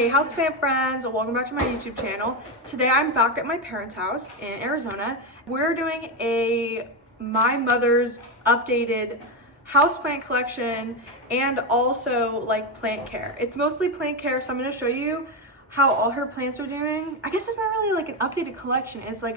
Hey houseplant friends, welcome back to my YouTube channel. Today I'm back at my parents' house in Arizona. We're doing my mother's updated houseplant collection and also like plant care. It's mostly plant care, so I'm going to show you how all her plants are doing. I guess it's not really like an updated collection. It's like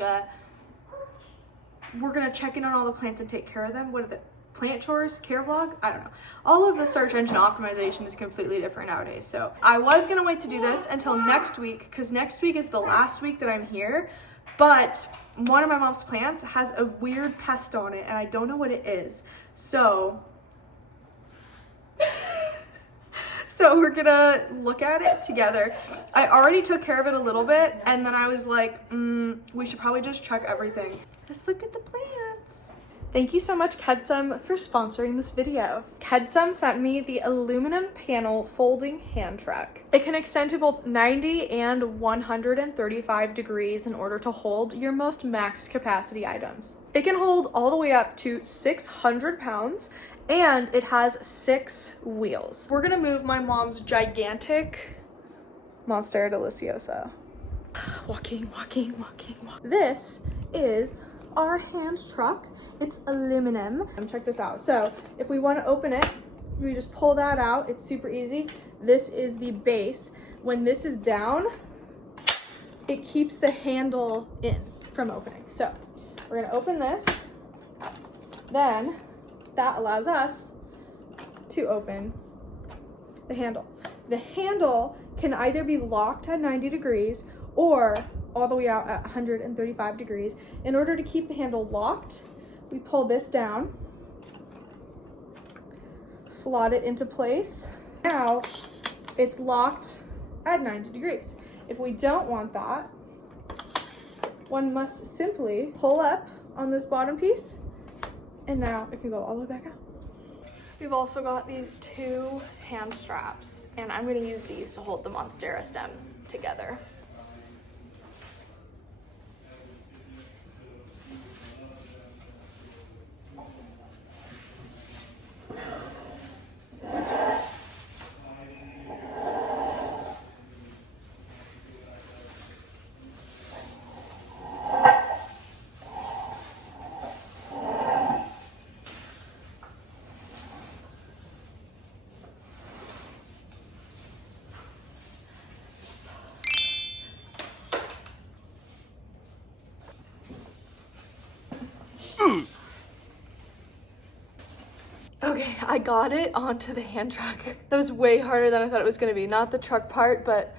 we're going to check in on all the plants and take care of them. What are the plant chores, care vlog? I don't know. All of the search engine optimization is completely different nowadays. So I was gonna wait to do this until next week because next week is the last week that I'm here, but one of my mom's plants has a weird pest on it and I don't know what it is. So we're gonna look at it together. I already took care of it a little bit and then I was like, we should probably just check everything. Let's look at the plants. Thank you so much, Kedsum, for sponsoring this video. Kedsum sent me the aluminum panel folding hand truck. It can extend to both 90 and 135 degrees in order to hold your most max capacity items. It can hold all the way up to 600 pounds and it has 6 wheels. We're gonna move my mom's gigantic Monstera deliciosa. Walking. This is our hand truck. It's aluminum. Check this out. So if we want to open it, we just pull that out. It's super easy. This is the base. When this is down, it keeps the handle in from opening. So we're going to open this. Then that allows us to open the handle. The handle can either be locked at 90 degrees or all the way out at 135 degrees. In order to keep the handle locked, we pull this down, slot it into place. Now it's locked at 90 degrees. If we don't want that, one must simply pull up on this bottom piece and now it can go all the way back out. We've also got these 2 hand straps and I'm going to use these to hold the Monstera stems together. Okay, I got it onto the hand truck. That was way harder than I thought it was gonna be. Not the truck part, but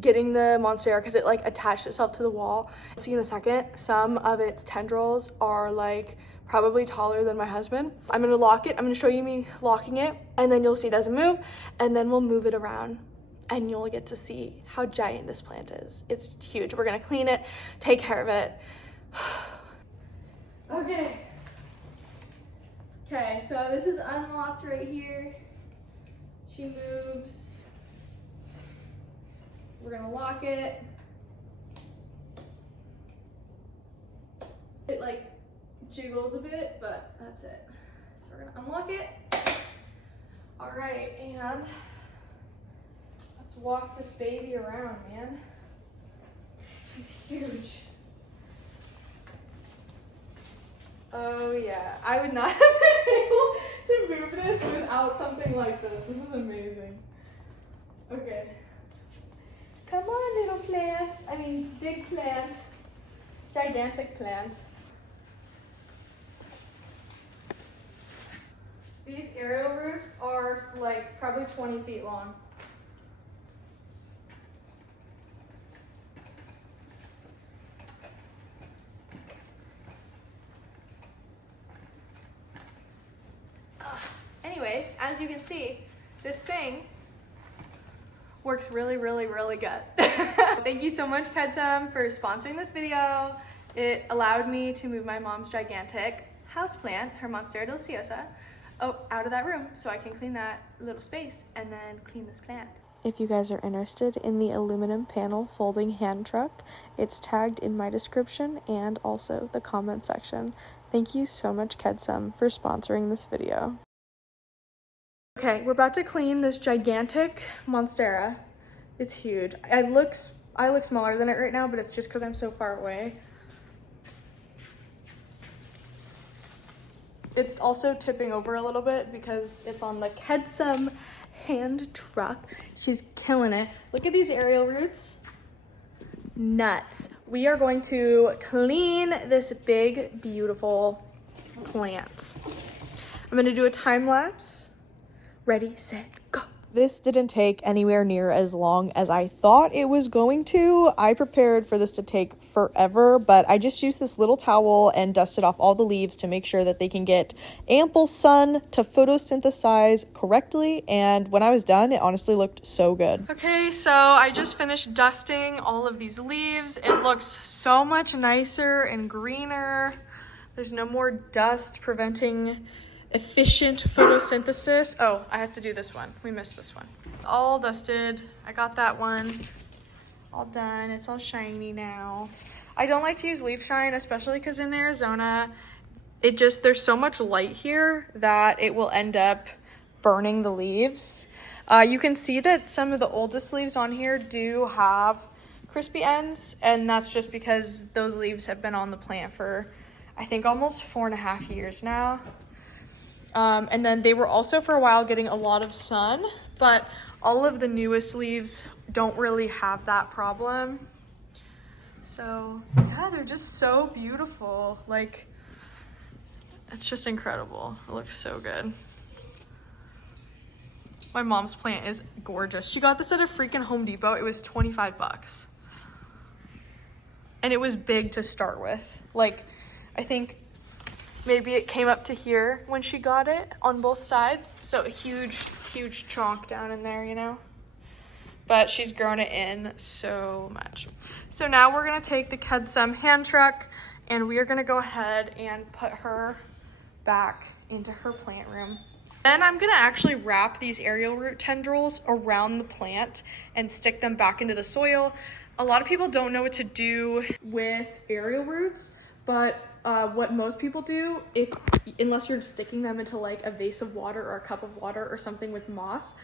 getting the Monstera because it like attached itself to the wall. See in a second, some of its tendrils are like probably taller than my husband. I'm gonna lock it. I'm gonna show you me locking it and then you'll see it doesn't move and then we'll move it around and you'll get to see how giant this plant is. It's huge. We're gonna clean it, take care of it. Okay, so this is unlocked right here. She moves. We're gonna lock it. It like jiggles a bit, but that's it. So we're gonna unlock it. All right, and let's walk this baby around, man. She's huge. Oh yeah, I would not have been able to move this without something like this. This is amazing. Okay. Come on, little plant. I mean, big plant. Gigantic plant. These aerial roots are like probably 20 feet long. Anyways, as you can see, this thing works really good. Thank you so much, Kedsum, for sponsoring this video. It allowed me to move my mom's gigantic houseplant, her Monstera deliciosa, out of that room so I can clean that little space and then clean this plant. If you guys are interested in the aluminum panel folding hand truck, it's tagged in my description and also the comment section. Thank you so much, Kedsum, for sponsoring this video. Okay, we're about to clean this gigantic Monstera. It's huge. I look smaller than it right now, but it's just because I'm so far away. It's also tipping over a little bit because it's on the Kedsum hand truck. She's killing it. Look at these aerial roots. Nuts. We are going to clean this big, beautiful plant. I'm gonna do a time lapse. Ready, set, go. This didn't take anywhere near as long as I thought it was going to. I prepared for this to take forever, but I just used this little towel and dusted off all the leaves to make sure that they can get ample sun to photosynthesize correctly. And when I was done, it honestly looked so good. Okay, so I just finished dusting all of these leaves. It looks so much nicer and greener. There's no more dust preventing efficient photosynthesis. Oh, I have to do this one. We missed this one. All dusted. I got that one all done. It's all shiny now. I don't like to use leaf shine, especially because in Arizona, there's so much light here that it will end up burning the leaves. You can see that some of the oldest leaves on here do have crispy ends, and that's just because those leaves have been on the plant for, I think, almost 4.5 years now. And then they were also for a while getting a lot of sun, but all of the newest leaves don't really have that problem. So yeah, they're just so beautiful. Like, it's just incredible. It looks so good. My mom's plant is gorgeous. She got this at a freaking Home Depot. It was 25 bucks. And it was big to start with. Like, I think maybe it came up to here when she got it on both sides. So a huge, huge chunk down in there, you know? But she's grown it in so much. So now we're gonna take the Kedsum hand truck and we are gonna go ahead and put her back into her plant room. Then I'm gonna actually wrap these aerial root tendrils around the plant and stick them back into the soil. A lot of people don't know what to do with aerial roots, but what most people do, unless you're sticking them into like a vase of water or a cup of water or something with moss,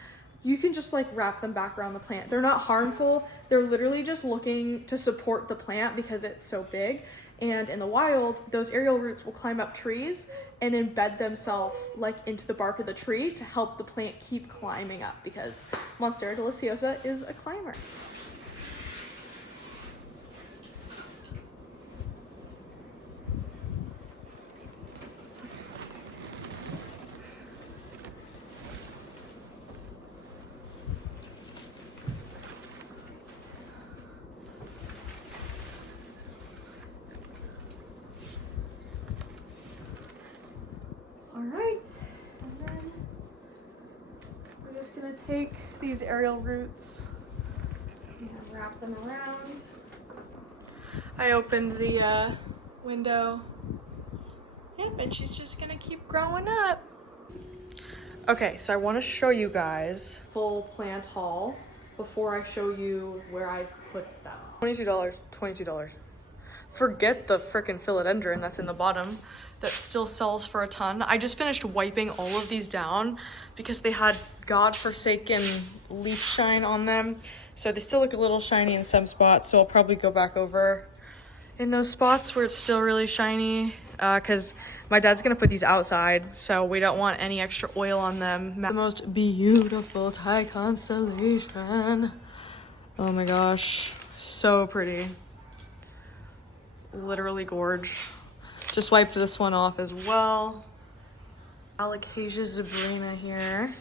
you can just like wrap them back around the plant. They're not harmful. They're literally just looking to support the plant because it's so big. And in the wild, those aerial roots will climb up trees and embed themselves like into the bark of the tree to help the plant keep climbing up, because Monstera deliciosa is a climber. And then we're just gonna take these aerial roots and wrap them around. I opened the window. Yep, and she's just gonna keep growing up. Okay, so I want to show you guys full plant haul before I show you where I put them. $22, $22. Forget the frickin' philodendron that's in the bottom that still sells for a ton. I just finished wiping all of these down because they had godforsaken leaf shine on them. So they still look a little shiny in some spots, so I'll probably go back over in those spots where it's still really shiny, because my dad's gonna put these outside, so we don't want any extra oil on them. The most beautiful Thai constellation. Oh my gosh, so pretty. Literally gorge. Just wiped this one off as well. Alocasia zebrina here.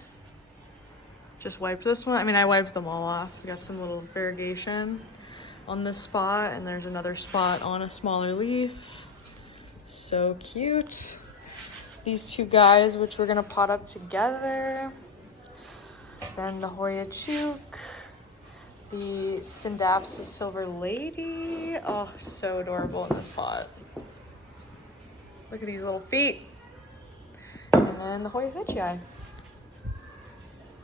Just wiped this one. I mean, I wiped them all off. We got some little variegation on this spot, and there's another spot on a smaller leaf. So cute. These two guys, which we're gonna pot up together. Then the Hoya Chook. The Syndapsis Silver Lady. Oh, so adorable in this pot. Look at these little feet. And then the Hoya Veitchii.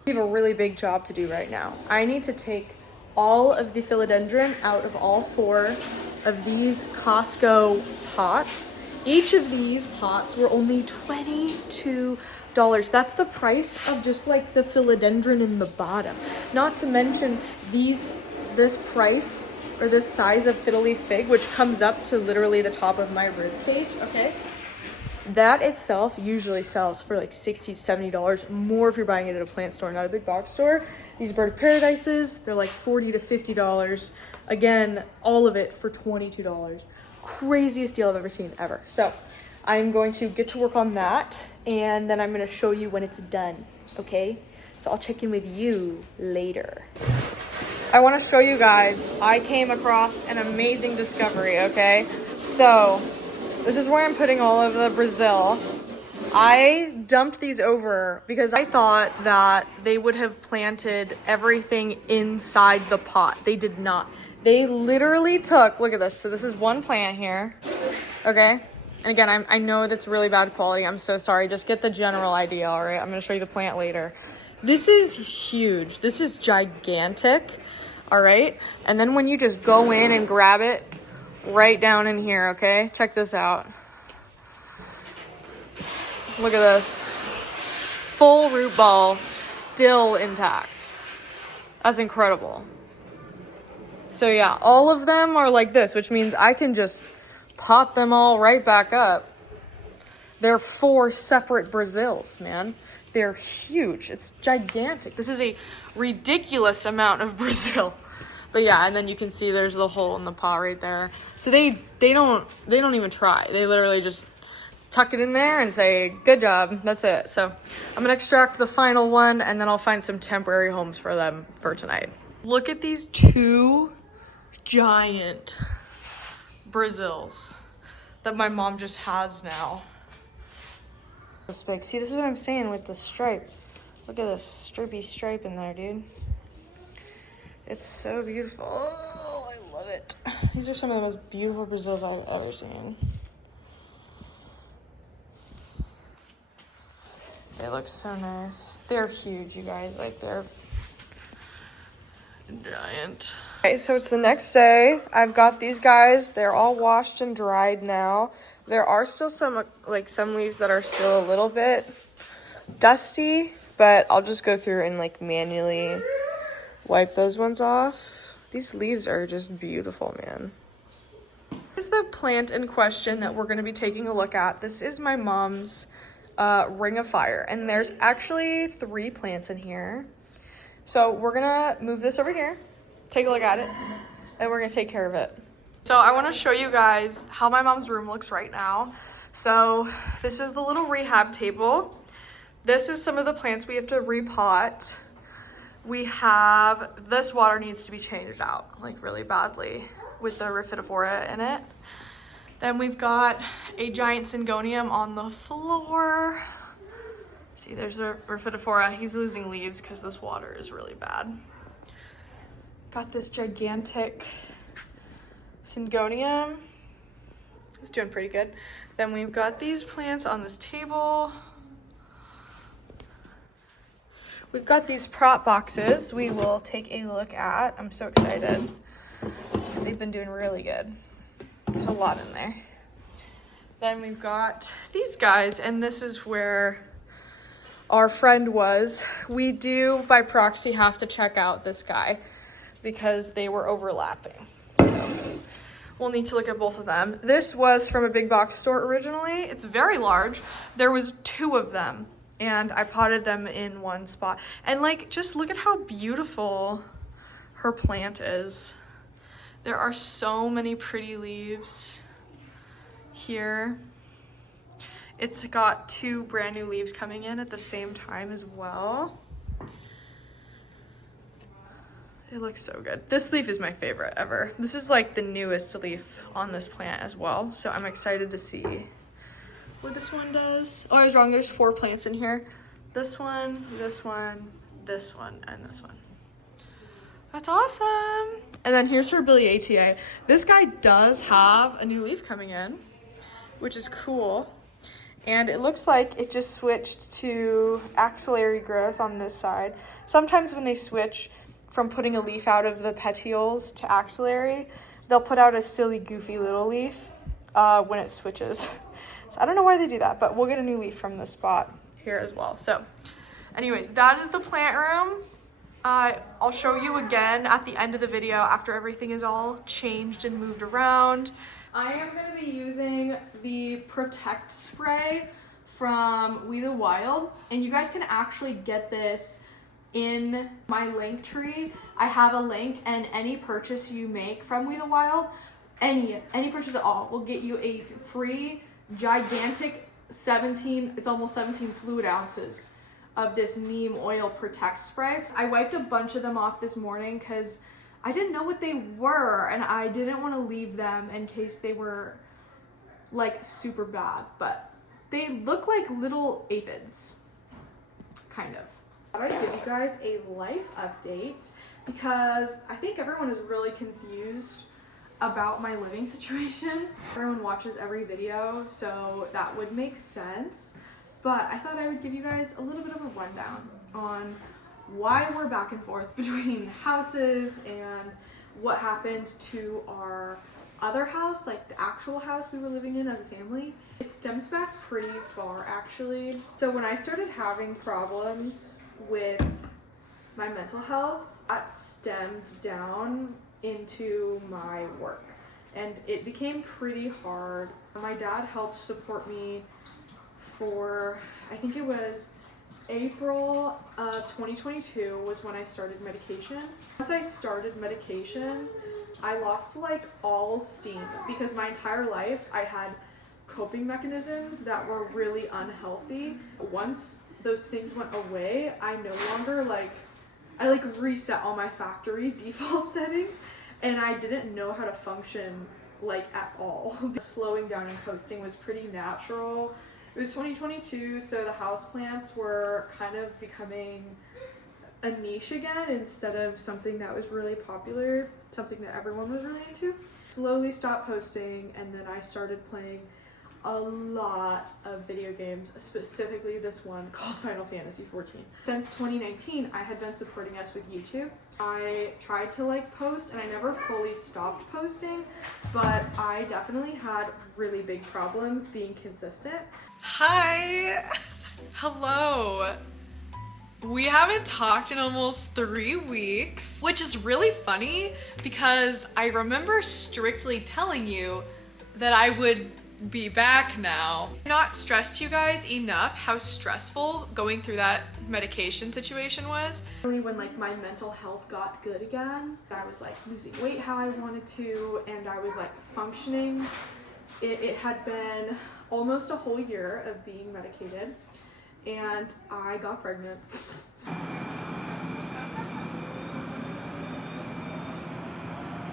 We have a really big job to do right now. I need to take all of the philodendron out of all 4 of these Costco pots. Each of these pots were only $22. That's the price of just like the philodendron in the bottom. Not to mention this price or this size of fiddle leaf fig, which comes up to literally the top of my rib cage, okay? That itself usually sells for like $60 to $70 more if you're buying it at a plant store, not a big box store. These bird of paradises, they're like $40 to $50. Again, all of it for $22. Craziest deal I've ever seen ever. So I'm going to get to work on that, and then I'm going to show you when it's done, okay? So I'll check in with you later. I want to show you guys, I came across an amazing discovery, okay? So this is where I'm putting all of the Brazil. I dumped these over because I thought that they would have planted everything inside the pot. They did not. They literally took, look at this. So this is one plant here, okay? And again, I know that's really bad quality. I'm so sorry. Just get the general idea, all right? I'm going to show you the plant later. This is huge. This is gigantic, all right? And then when you just go in and grab it right down in here, okay? Check this out. Look at this. Full root ball, still intact. That's incredible. So yeah, all of them are like this, which means I can just pop them all right back up. They're 4 separate Brazils, man. They're huge. It's gigantic. This is a ridiculous amount of Brazil. But yeah, and then you can see there's the hole in the pot right there. So they don't even try. They literally just tuck it in there and say, good job. That's it. So I'm gonna extract the final one, and then I'll find some temporary homes for them for tonight. Look at these 2 giant Brazils that my mom just has now. This big. See, this is what I'm saying with the stripe. Look at this stripy stripe in there, dude. It's so beautiful. Oh, I love it. These are some of the most beautiful Brazils I've ever seen. They look so nice. They're huge, you guys. Like, they're giant. Okay, so it's the next day. I've got these guys. They're all washed and dried now. There are still some leaves that are still a little bit dusty, but I'll just go through and like manually wipe those ones off. These leaves are just beautiful, man. This is the plant in question that we're going to be taking a look at. This is my mom's ring of fire, and there's actually 3 plants in here. So we're gonna move this over here, take a look at it, and we're gonna take care of it. So I want to show you guys how my mom's room looks right now. So this is the little rehab table. This is some of the plants we have to repot. We have, this water needs to be changed out like really badly with the Rhaphidophora in it. Then we've got a giant Siggonium on the floor. See, there's a Rhaphidophora. He's losing leaves because this water is really bad. Got this gigantic Siggonium. It's doing pretty good. Then we've got these plants on this table. We've got these prop boxes we will take a look at. I'm so excited because they've been doing really good. There's a lot in there. Then we've got these guys, and this is where our friend was. We do, by proxy, have to check out this guy because they were overlapping. So we'll need to look at both of them. This was from a big box store originally. It's very large. There was 2 of them, and I potted them in one spot. And like, just look at how beautiful her plant is. There are so many pretty leaves here. It's got 2 brand new leaves coming in at the same time as well. It looks so good. This leaf is my favorite ever. This is like the newest leaf on this plant as well. So I'm excited to see what this one does. Oh, I was wrong. There's 4 plants in here. This one, this one, this one, and this one. That's awesome. And then here's her Billy ATA. This guy does have a new leaf coming in, which is cool. And it looks like it just switched to axillary growth on this side. Sometimes when they switch from putting a leaf out of the petioles to axillary, they'll put out a silly, goofy little leaf when it switches. So I don't know why they do that, but we'll get a new leaf from this spot here as well. So anyways, that is the plant room. I'll show you again at the end of the video after everything is all changed and moved around. I am going to be using the Protect spray from We the Wild, and you guys can actually get this in my link tree. I have a link, and any purchase you make from We the Wild, any purchase at all, will get you a free gigantic 17, it's almost 17 fluid ounces of this neem oil Protect spray. I wiped a bunch of them off this morning because I didn't know what they were, and I didn't want to leave them in case they were like super bad, but they look like little aphids, kind of. I thought I'd give you guys a life update because I think everyone is really confused about my living situation. Everyone watches every video, so that would make sense. But I thought I would give you guys a little bit of a rundown on why we're back and forth between houses and what happened to our other house, like the actual house we were living in as a family. It stems back pretty far actually. So when I started having problems with my mental health, that stemmed down into my work, and it became pretty hard. My dad helped support me for, I think it was April of 2022 was when I started medication. Once I started medication, I lost like all steam because my entire life I had coping mechanisms that were really unhealthy. Once those things went away, I no longer I reset all my factory default settings, and I didn't know how to function at all. Slowing down and coasting was pretty natural. It was 2022, so the houseplants were kind of becoming a niche again instead of something that was really popular, something that everyone was really into. Slowly stopped posting, and then I started playing a lot of video games, specifically this one called Final Fantasy XIV. Since 2019, I had been supporting us with YouTube. I tried to post, and I never fully stopped posting, but I definitely had really big problems being consistent. Hi! Hello! We haven't talked in almost 3 weeks, which is really funny because I remember strictly telling you that I would be back now. I've not stressed you guys enough how stressful going through that medication situation was. Really, when my mental health got good again, I was losing weight how I wanted to, and I was functioning. It had been almost a whole year of being medicated, and I got pregnant.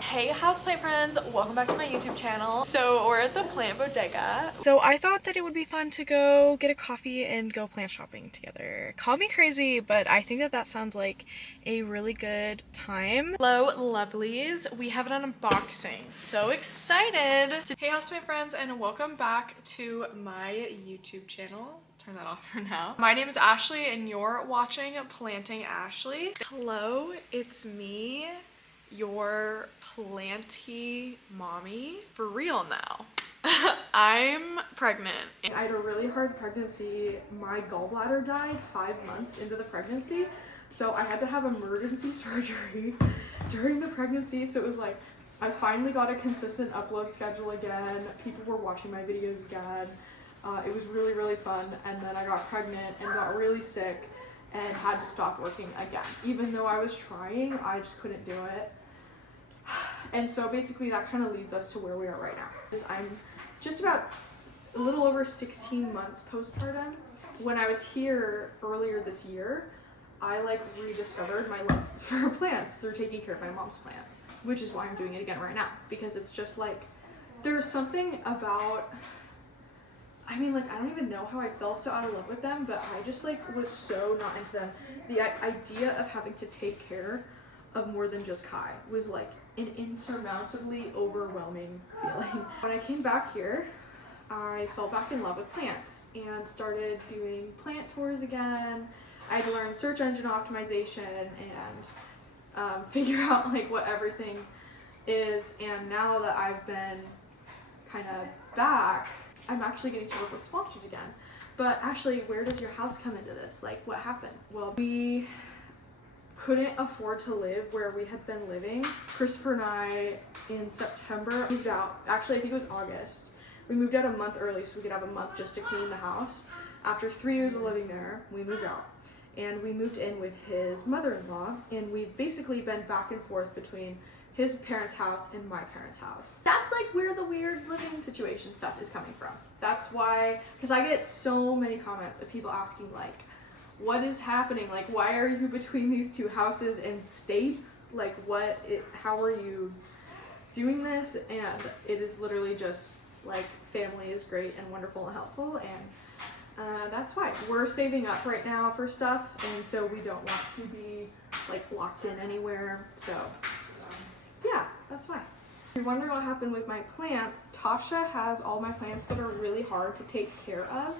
Hey houseplant friends, welcome back to my YouTube channel. So we're at the plant bodega. So I thought that it would be fun to go get a coffee and go plant shopping together. Call me crazy, but I think that sounds like a really good time. Hello lovelies, we have an unboxing. So excited. Hey houseplant friends, and welcome back to my YouTube channel. Turn that off for now. My name is Ashley, and you're watching Planting Ashley. Hello, it's me, your planty mommy, for real now. I'm pregnant. I had a really hard pregnancy. My gallbladder died 5 months into the pregnancy, so I had to have emergency surgery during the pregnancy. So it was I finally got a consistent upload schedule again. People were watching my videos again. It was really, really fun, and then I got pregnant and got really sick and had to stop working again. Even though I was trying, I just couldn't do it. And so basically that kind of leads us to where we are right now. I'm just about a little over 16 months postpartum. When I was here earlier this year, I rediscovered my love for plants through taking care of my mom's plants, which is why I'm doing it again right now, because it's just there's something about, I don't even know how I fell so out of love with them, but I just was so not into them. The idea of having to take care of more than just Kai was an insurmountably overwhelming feeling. When I came back here, I fell back in love with plants and started doing plant tours again. I had to learn search engine optimization and figure out what everything is. And now that I've been kind of back, I'm actually getting to work with sponsors again. But Ashley, where does your house come into this? What happened? Well, we couldn't afford to live where we had been living. Christopher and I, in September, moved out. Actually, I think it was August. We moved out a month early so we could have a month just to clean the house. After 3 years of living there, we moved out. And we moved in with his mother-in-law, and we've basically been back and forth between his parents' house and my parents' house. That's like where the weird living situation stuff is coming from. That's why, because I get so many comments of people asking like, what is happening? Like, why are you between these two houses and states? Like, how are you doing this? And it is literally just like, family is great and wonderful and helpful, and that's why we're saving up right now for stuff, and so we don't want to be like locked in anywhere. So yeah, that's why. If you're wondering what happened with my plants, Tasha has all my plants that are really hard to take care of,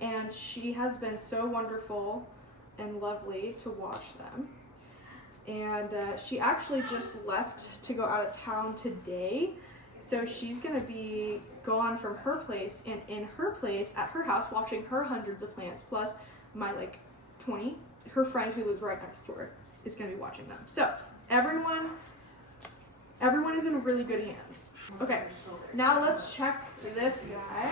and she has been so wonderful and lovely to watch them. And she actually just left to go out of town today, so she's gonna be gone from her place, and in her place at her house watching her hundreds of plants plus my like 20. Her friend who lives right next door is gonna be watching them. So everyone is in really good hands. Okay, now let's check this guy.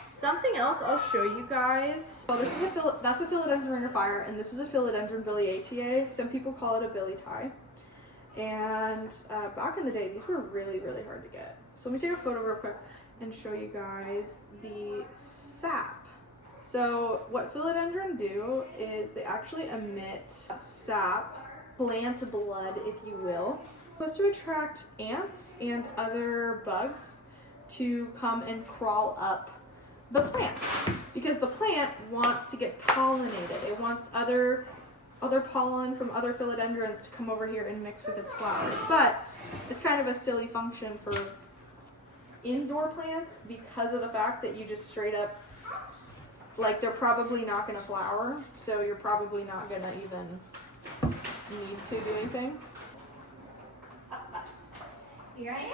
Something else I'll show you guys. Oh, this is that's a philodendron ringer fire, and this is a philodendron biliaceae. Some people call it a billy tie. And back in the day, these were really, really hard to get. So let me take a photo real quick and show you guys the sap. So what philodendron do is they actually emit sap, plant blood, if you will. It's supposed to attract ants and other bugs to come and crawl up the plant, because the plant wants to get pollinated. It wants other pollen from other philodendrons to come over here and mix with its flowers. But it's kind of a silly function for indoor plants because of the fact that you just straight up, like, they're probably not going to flower, so you're probably not going to even need to do anything. Here I am.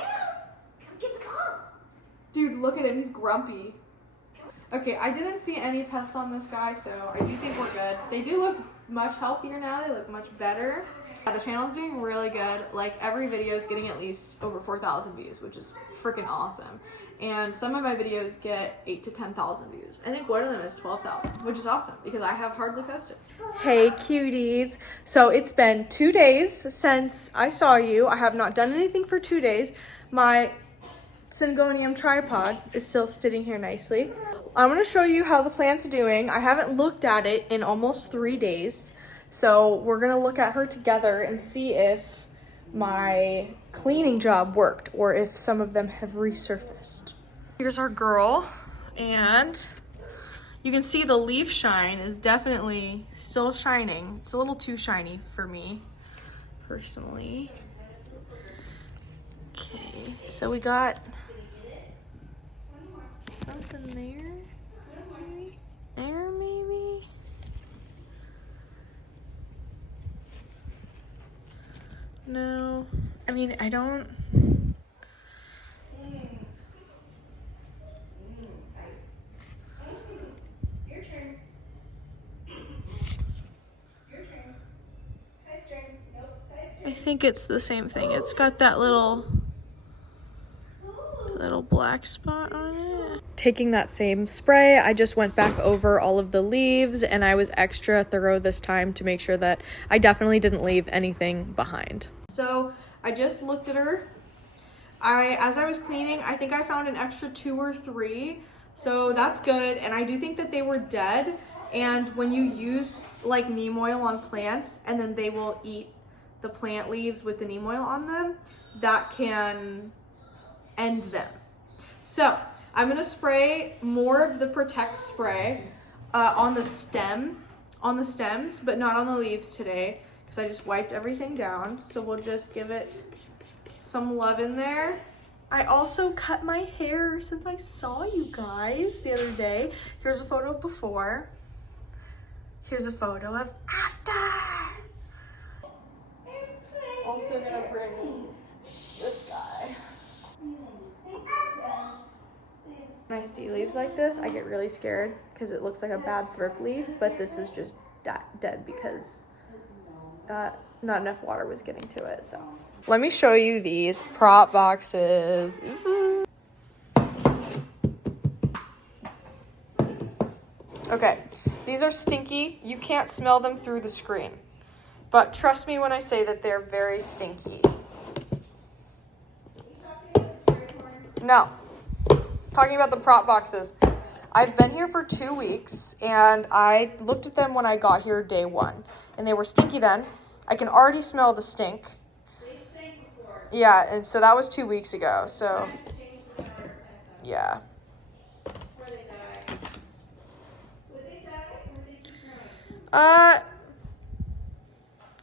Come get the comb. Dude, look at him. He's grumpy. Okay, I didn't see any pests on this guy, so I do think we're good. They do look much healthier now. They look much better. Yeah, the channel's doing really good. Like, every video is getting at least over 4,000 views, which is freaking awesome. And some of my videos get 8,000 to 10,000 views. I think one of them is 12,000, which is awesome because I have hardly posted. Hey cuties. So it's been 2 days since I saw you. I have not done anything for 2 days. My Siggonium tripod is still sitting here nicely. I'm going to show you how the plant's doing. I haven't looked at it in almost 3 days. So we're going to look at her together and see if my cleaning job worked or if some of them have resurfaced. Here's our girl, and you can see the leaf shine is definitely still shining. It's a little too shiny for me personally. Okay, so we got something there. There, maybe? No. I mean, I don't... Your turn. Your turn. Nice turn. Nope. Nice turn. I think it's the same thing. It's got that little black spot on it. Taking that same spray, I just went back over all of the leaves, and I was extra thorough this time to make sure that I definitely didn't leave anything behind. So I just looked at her. As I was cleaning, I think I found an extra 2 or 3, so that's good. And I do think that they were dead, and when you use like neem oil on plants and then they will eat the plant leaves with the neem oil on them, that can end them. So I'm gonna spray more of the Protect spray on the stems, but not on the leaves today because I just wiped everything down. So we'll just give it some love in there. I also cut my hair since I saw you guys the other day. Here's a photo of before. Here's a photo of after. Also gonna bring this guy. When I see see leaves like this, I get really scared because it looks like a bad thrip leaf, but this is just dead because not enough water was getting to it, so. Let me show you these prop boxes. Ooh. Okay, these are stinky. You can't smell them through the screen, but trust me when I say that they're very stinky. No, talking about the prop boxes. I've been here for 2 weeks and I looked at them when I got here day 1 and they were stinky then. I can already smell the stink. Yeah, and so that was 2 weeks ago, so yeah. I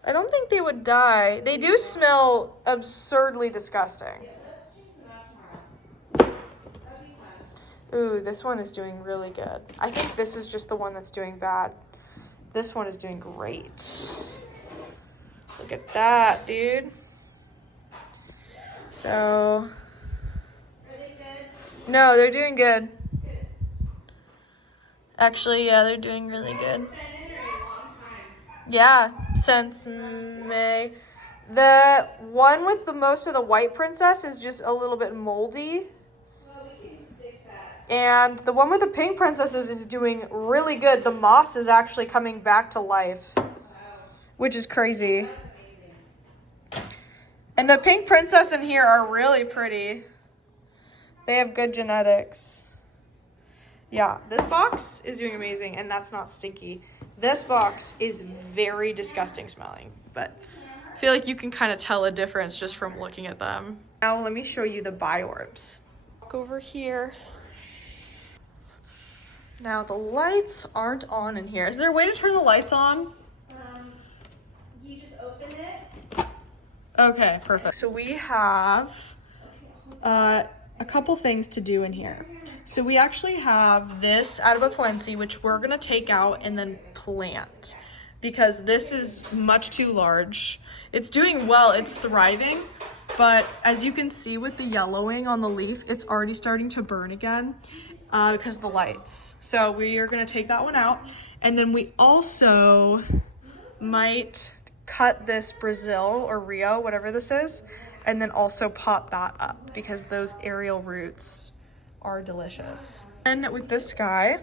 don't think they would die. They do smell absurdly disgusting. Ooh, this one is doing really good. I think this is just the one that's doing bad. This one is doing great. Look at that, dude. So, are they good? No, they're doing good. Actually, yeah, they're doing really good. Yeah, since May. The one with the most of the white princess is just a little bit moldy. And the one with the pink princesses is doing really good. The moss is actually coming back to life, which is crazy. And the pink princess in here are really pretty. They have good genetics. Yeah, this box is doing amazing, and that's not stinky. This box is very disgusting smelling, but I feel like you can kind of tell a difference just from looking at them. Now let me show you the biorbs. Walk over here. Now the lights aren't on in here. Is there a way to turn the lights on? You just open it. Okay, perfect. So we have a couple things to do in here. So we actually have this Adabapoense, which we're gonna take out and then plant because this is much too large. It's doing well, it's thriving, but as you can see with the yellowing on the leaf, it's already starting to burn again. Because of the lights. So we are going to take that one out. And then we also might cut this Brazil or Rio, whatever this is, and then also pop that up because those aerial roots are delicious. And with this guy,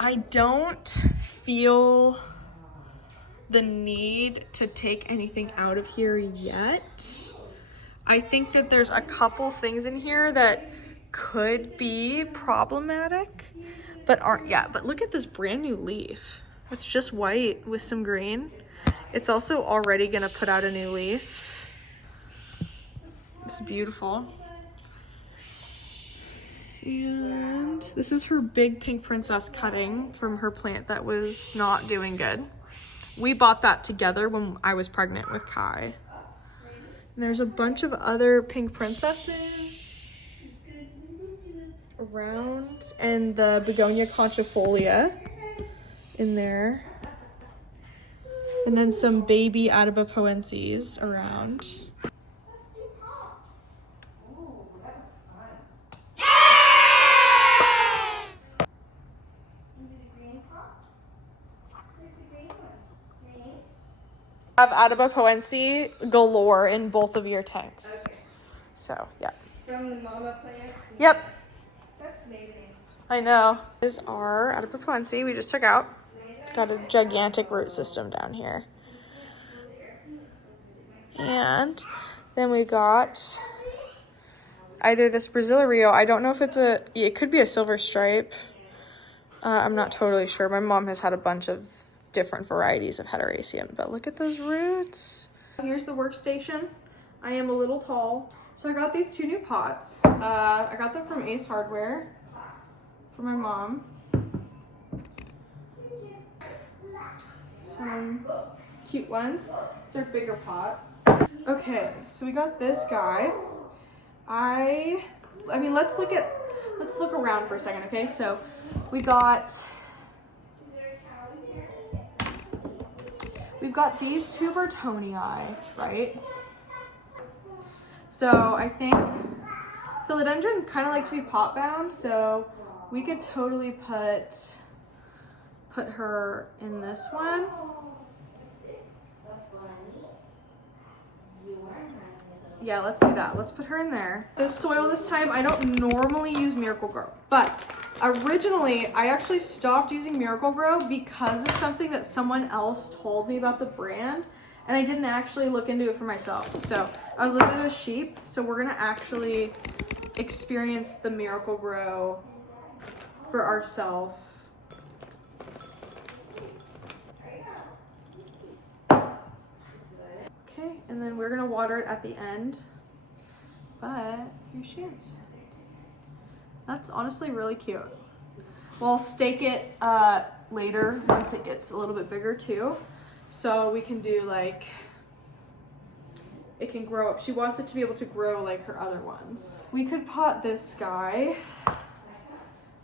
I don't feel the need to take anything out of here yet. I think that there's a couple things in here that could be problematic, but aren't yet. But look at this brand new leaf. It's just white with some green. It's also already gonna put out a new leaf. It's beautiful. And this is her big pink princess cutting from her plant that was not doing good. We bought that together when I was pregnant with Kai. And there's a bunch of other pink princesses around, and the begonia conchifolia in there, and then some baby Adabapoenses around. Let's do pops. Oh, that looks fun. Maybe the green pop? Where's the green one? Green? I have Adabapoense galore in both of your tanks. Okay. So yeah. From the mama plant? Yep. That's amazing. I know. This is our Adabapoense we just took out. Got a gigantic root system down here. And then we got either this Brazil Rio. I don't know if it could be a silver stripe. I'm not totally sure. My mom has had a bunch of different varieties of Hederaceum, but look at those roots. Here's the workstation. I am a little tall. So I got these 2 new pots. I got them from Ace Hardware for my mom. Some cute ones. These are bigger pots. Okay, so we got this guy. I mean, let's look around for a second, okay? So we've got these 2 Bertonii, right? So I feel Philodendron kind of like to be pot bound, so we could totally put her in this one. Yeah, let's do that. Let's put her in there. This soil this time, I don't normally use Miracle-Gro, but originally I actually stopped using Miracle-Gro because it's something that someone else told me about the brand, and I didn't actually look into it for myself. So I was living with sheep, so we're gonna actually experience the Miracle-Gro for ourselves. Okay, and then we're gonna water it at the end, but here she is. That's honestly really cute. We'll stake it later once it gets a little bit bigger too, so we can do like, it can grow up. She wants it to be able to grow like her other ones. We could pot this guy.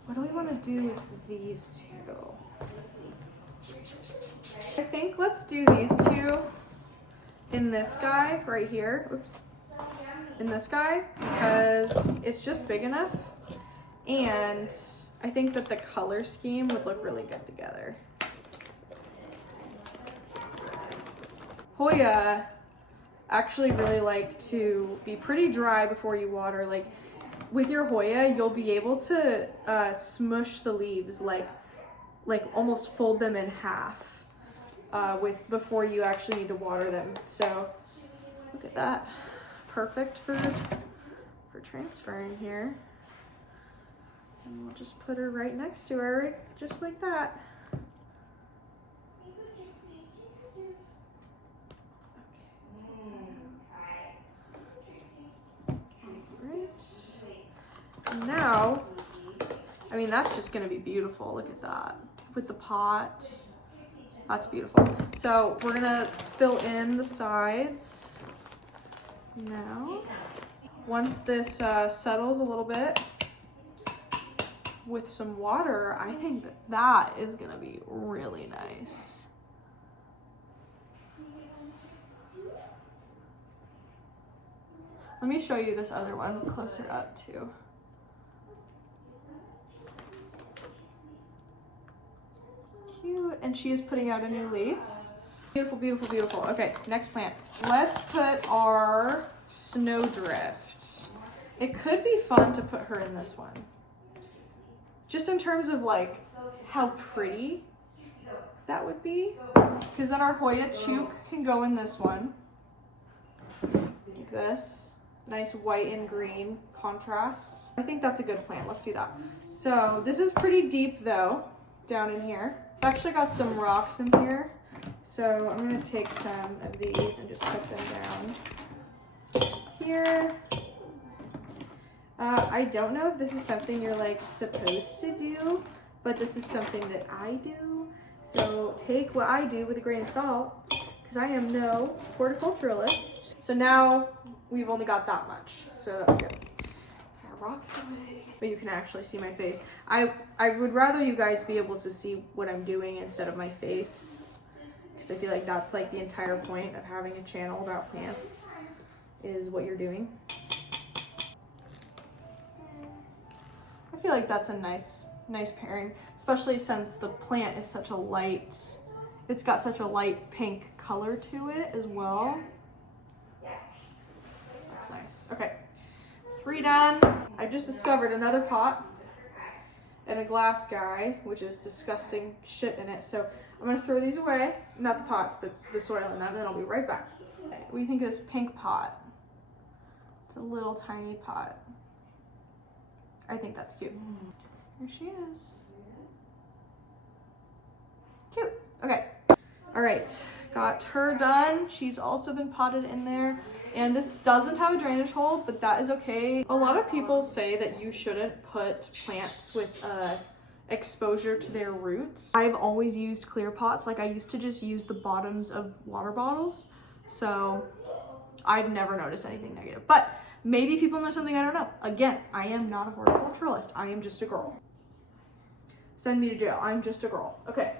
What do we want to do with these two? I think let's do these two in this guy right here. Oops. In this guy, because it's just big enough, and I think that the color scheme would look really good together. Hoya actually really like to be pretty dry before you water. Like with your Hoya, you'll be able to smush the leaves, like almost fold them in half before you actually need to water them. So look at that, perfect for transferring here. And we'll just put her right next to her, just like that. Now, I mean, that's just gonna be beautiful. Look at that with the pot. That's beautiful. So we're gonna fill in the sides now. Once this settles a little bit with some water, I think that is gonna be really nice. Let me show you this other one closer up too. Cute, and she is putting out a new leaf. Beautiful, beautiful, beautiful. Okay, next plant. Let's put our snowdrift. It could be fun to put her in this one. Just in terms of like how pretty that would be. Because then our Hoya Chook can go in this one. Like this. Nice white and green contrast. I think that's a good plant. Let's do that. So this is pretty deep though, down in here. I've actually got some rocks in here. So I'm gonna take some of these and just put them down here. I don't know if this is something you're like supposed to do, but this is something that I do. So take what I do with a grain of salt, because I am no horticulturalist. So now we've only got that much, so that's good. Rocks away. But you can actually see my face. I would rather you guys be able to see what I'm doing instead of my face, because I feel like that's like the entire point of having a channel about plants, is what you're doing. I feel like that's a nice pairing, especially since the plant is such a light, it's got such a light pink color to it as well. That's nice. Okay, 3 done. I just discovered another pot and a glass guy, which is disgusting shit in it. So I'm gonna throw these away, not the pots, but the soil in them, and then I'll be right back. What do you think of this pink pot? It's a little tiny pot. I think that's cute. Here she is. Cute. Okay. All right, got her done. She's also been potted in there. And this doesn't have a drainage hole, but that is okay. A lot of people say that you shouldn't put plants with exposure to their roots. I've always used clear pots. Like I used to just use the bottoms of water bottles. So I've never noticed anything negative, but maybe people know something I don't know. Again, I am not a horticulturalist. I am just a girl. Send me to jail. I'm just a girl. Okay,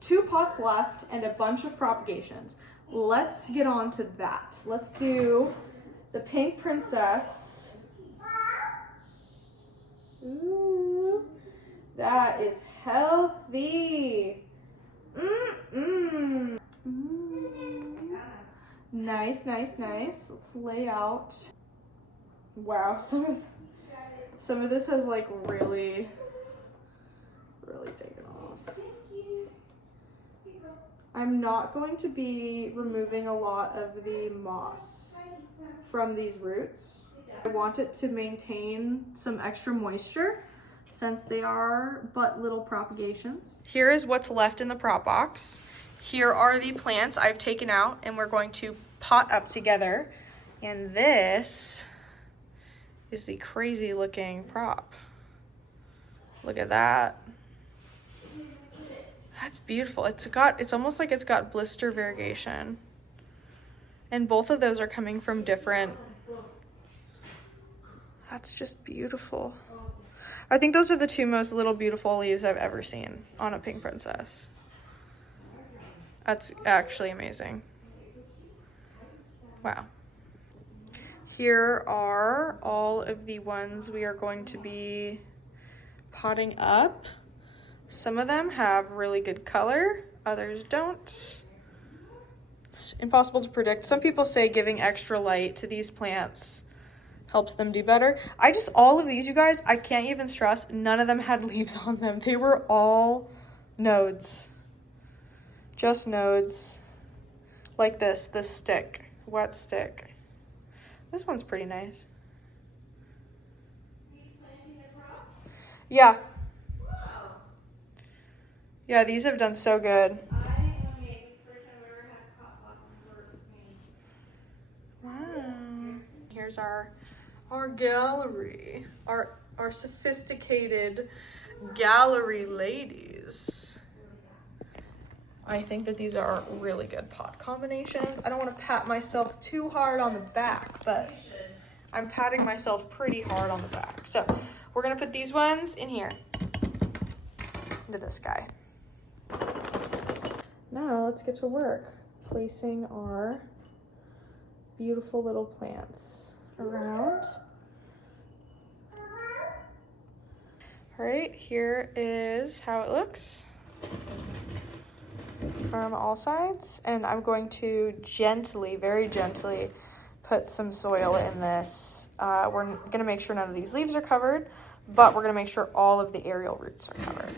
2 pots left and a bunch of propagations. Let's get on to that. Let's do the pink princess Ooh, that is healthy. Mm-mm. Ooh. Nice, nice, nice. Let's lay out. Wow, some of this has like really taken off. I'm not going to be removing a lot of the moss from these roots. I want it to maintain some extra moisture since they are but little propagations. Here is what's left in the prop box. Here are the plants I've taken out and we're going to pot up together. And this is the crazy looking prop. Look at that. That's beautiful. It's almost like it's got blister variegation. And both of those are coming from different. That's just beautiful. I think those are the two most little beautiful leaves I've ever seen on a pink princess. That's actually amazing. Wow. Here are all of the ones we are going to be potting up. Some of them have really good color, others don't. It's impossible to predict. Some people say giving extra light to these plants helps them do better. All of these, you guys, I can't even stress, none of them had leaves on them. They were all nodes. Just nodes. Like this stick, wet stick. This one's pretty nice. Yeah. Yeah, these have done so good. I am amazed. It's the first time I've ever had pot boxes work with me. Wow. Here's our gallery. Our sophisticated gallery ladies. I think that these are really good pot combinations. I don't want to pat myself too hard on the back, but I'm patting myself pretty hard on the back. So we're gonna put these ones in here. Into this guy. Now let's get to work placing our beautiful little plants around. All right, here is how it looks from all sides, and I'm going to gently, very gently, put some soil in this. We're gonna make sure none of these leaves are covered, but we're gonna make sure all of the aerial roots are covered.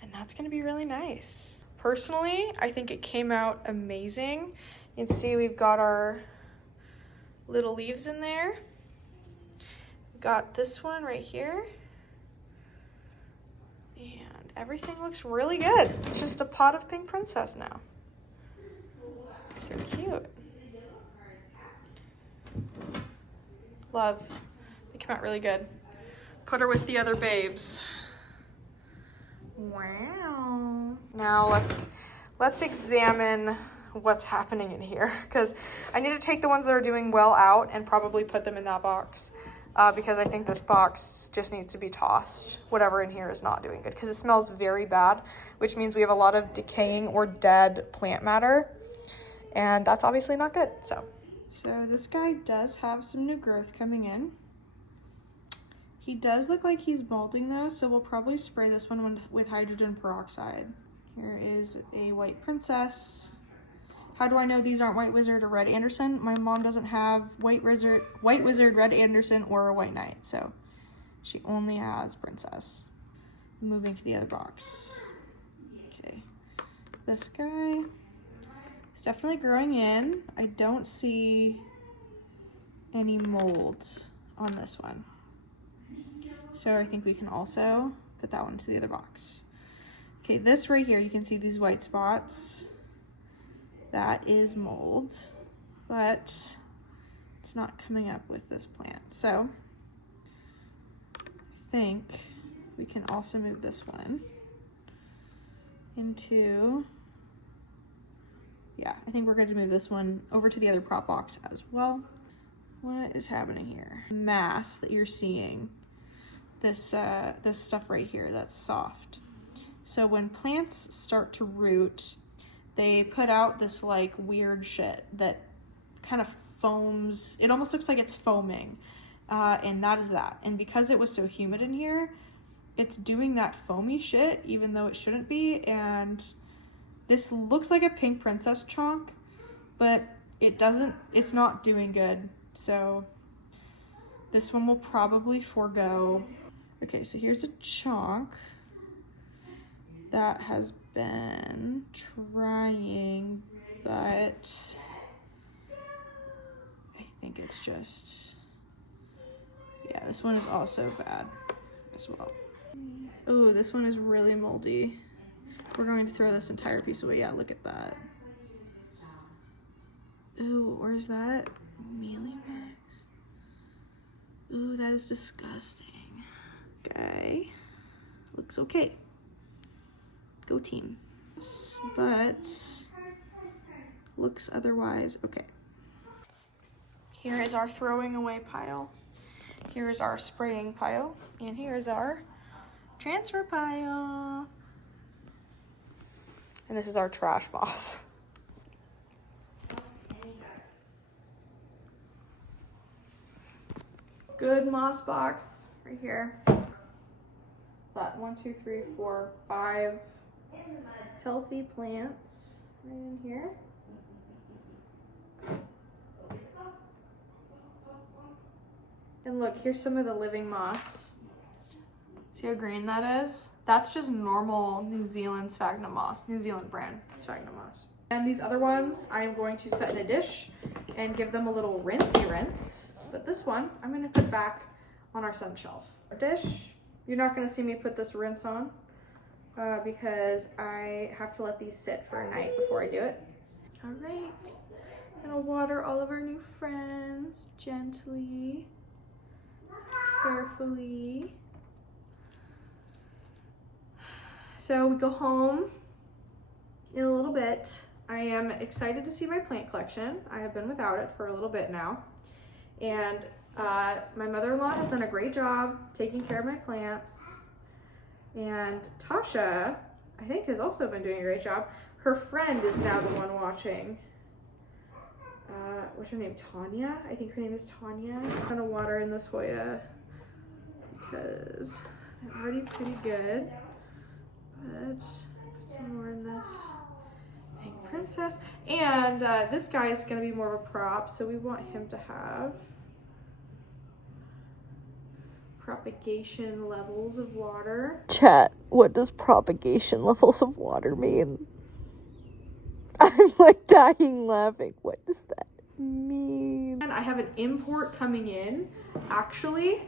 And that's gonna be really nice. Personally, I think it came out amazing. You can see we've got our little leaves in there. Got this one right here. And everything looks really good. It's just a pot of pink princess now. So cute. Love. They came out really good. Put her with the other babes. Wow. Now let's examine what's happening in here, because I need to take the ones that are doing well out and probably put them in that box, because I think this box just needs to be tossed. Whatever in here is not doing good, because it smells very bad, which means we have a lot of decaying or dead plant matter, and that's obviously not good. So this guy does have some new growth coming in. He does look like he's molding though, so we'll probably spray this one with hydrogen peroxide. Here is a white princess. How do I know these aren't White Wizard or Red Anderson? My mom doesn't have White Wizard, Red Anderson, or a White Knight, so she only has Princess. Moving to the other box. Okay, this guy is definitely growing in. I don't see any molds on this one, so I think we can also put that one to the other box. Okay, this right here, you can see these white spots. That is mold, but it's not coming up with this plant. So I think we can also move this one into, yeah, I think we're going to move this one over to the other prop box as well. What is happening here? Mass that you're seeing, this stuff right here that's soft. So when plants start to root, they put out this like weird shit that kind of foams. It almost looks like it's foaming. And that is that. And because it was so humid in here, it's doing that foamy shit, even though it shouldn't be. And this looks like a pink princess chonk, but it's not doing good. So this one will probably forego. Okay, so here's a chonk that has been trying, but I think it's just, yeah, this one is also bad as well. Oh, this one is really moldy. We're going to throw this entire piece away. Yeah, look at that. Ooh, where's that? Mealybugs. Ooh, that is disgusting. Okay. Looks okay. Go team. But looks otherwise okay. Here is our throwing away pile. Here is our spraying pile. And here is our transfer pile. And this is our trash moss. Good moss box right here. That 1, 2, 3, 4, 5 healthy plants right in here. And look, here's some of the living moss. See how green that is? That's just normal New Zealand sphagnum moss, New Zealand brand sphagnum moss. And these other ones, I am going to set in a dish and give them a little rinsey rinse. But this one, I'm gonna put back on our sun shelf. A dish, you're not gonna see me put this rinse on because I have to let these sit for a night before I do it. All right, I'm gonna water all of our new friends gently, carefully. So we go home in a little bit. I am excited to see my plant collection. I have been without it for a little bit now. And my mother-in-law has done a great job taking care of my plants. And Tasha, I think, has also been doing a great job. Her friend is now the one watching. What's her name? Tanya? I think her name is Tanya. I'm gonna water in this Hoya because they're already pretty good. But put some more in this pink princess. And this guy is gonna be more of a prop, so we want him to have propagation levels of water. Chat, what does propagation levels of water mean? I'm like dying laughing. What does that mean? And I have an import coming in, actually,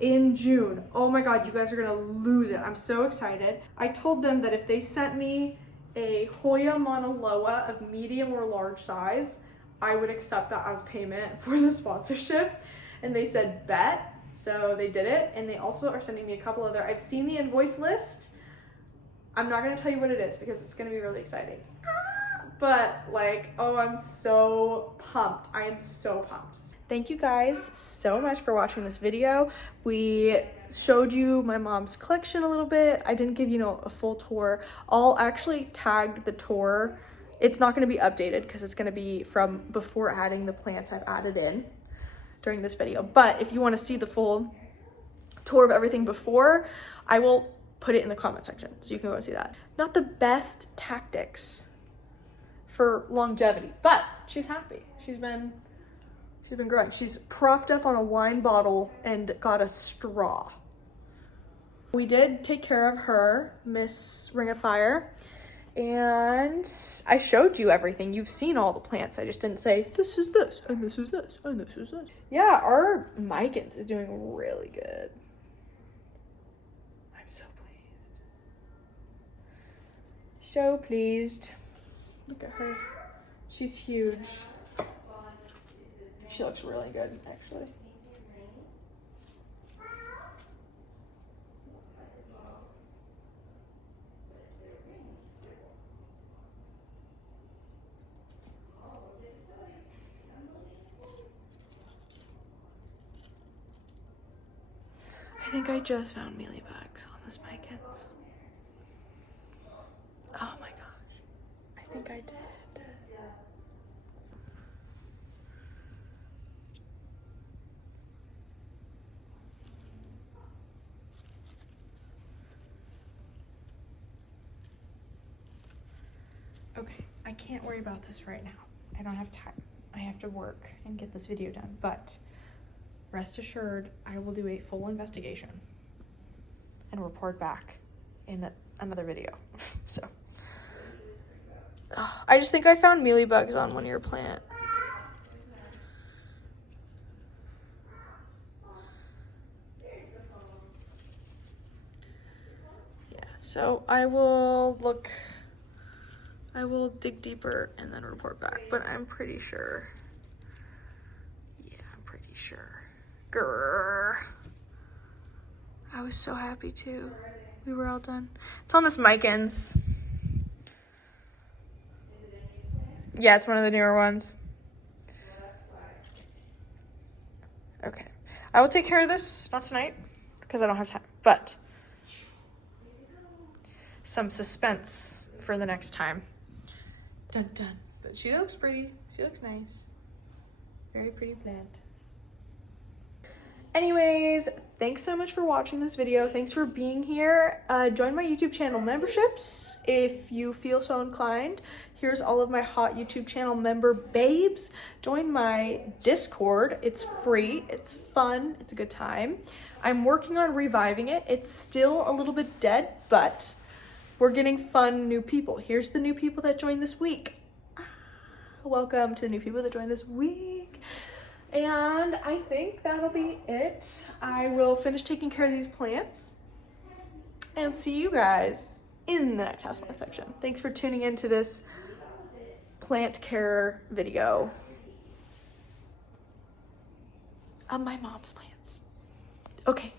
in June. Oh my God, you guys are gonna lose it. I'm so excited. I told them that if they sent me a Hoya Mauna Loa of medium or large size, I would accept that as payment for the sponsorship. And they said, bet. So they did it. And they also are sending me a couple other, I've seen the invoice list. I'm not gonna tell you what it is because it's gonna be really exciting. But like, oh, I'm so pumped. I am so pumped. Thank you guys so much for watching this video. We showed you my mom's collection a little bit. I didn't give, you know, a full tour. I'll actually tag the tour. It's not gonna be updated because it's gonna be from before adding the plants I've added in during this video. But if you wanna see the full tour of everything before, I will put it in the comment section so you can go see that. Not the best tactics for longevity, but she's happy. She's been growing. She's propped up on a wine bottle and got a straw. We did take care of her, Miss Ring of Fire, and I showed you everything. You've seen all the plants. I just didn't say, this is this, and this is this, and this is this. Yeah, our Micans is doing really good. I'm so pleased. So pleased. Look at her. She's huge. She looks really good, actually. I think I just found mealybugs on the Spikins. Oh my gosh. I think I did. Okay, I can't worry about this right now. I don't have time. I have to work and get this video done, but rest assured, I will do a full investigation and report back in another video. So, I just think I found mealybugs on one of your plant. Yeah, so I will dig deeper and then report back, but I'm pretty sure. Yeah, I'm pretty sure. Grrr. I was so happy too. We were all done. It's on this Micans. Yeah, it's one of the newer ones. Okay. I will take care of this, not tonight, because I don't have time, but some suspense for the next time. Dun dun. But she looks pretty. She looks nice. Very pretty plant. Anyways, thanks so much for watching this video. Thanks for being here. Join my YouTube channel memberships if you feel so inclined. Here's all of my hot YouTube channel member babes. Join my Discord. It's free, it's fun, it's a good time. I'm working on reviving it. It's still a little bit dead, but we're getting fun new people. Here's the new people that joined this week. Welcome to the new people that joined this week. And I think that'll be it. I will finish taking care of these plants and see you guys in the next houseplant section. Thanks for tuning into this plant care video of my mom's plants. Okay.